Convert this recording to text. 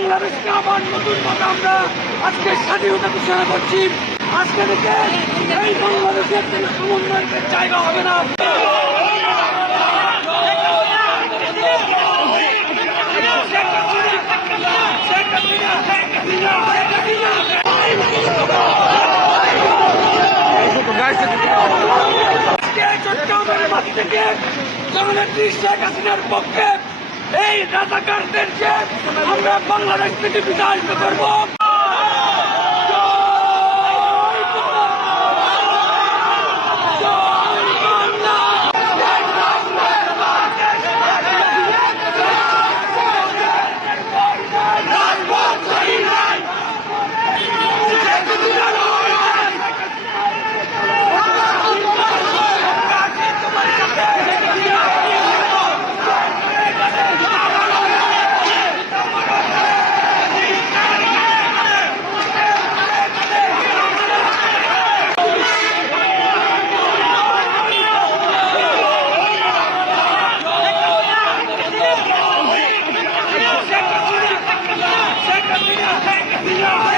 বাংলাদেশকে আবার নতুন ভাবে আমরা আজকে স্বাধীনতা ঘোষণা করছি। আজকে থেকে এই বাংলাদেশের কোনো সমন্বয়ের জায়গা হবে না। চট্টগ্রামের মাটি থেকে জননেত্রী শেখ হাসিনার পক্ষে এই রাজাকারদেরকে আমরা বাংলাদেশ থেকে বিতাড়িত করব। Yeah.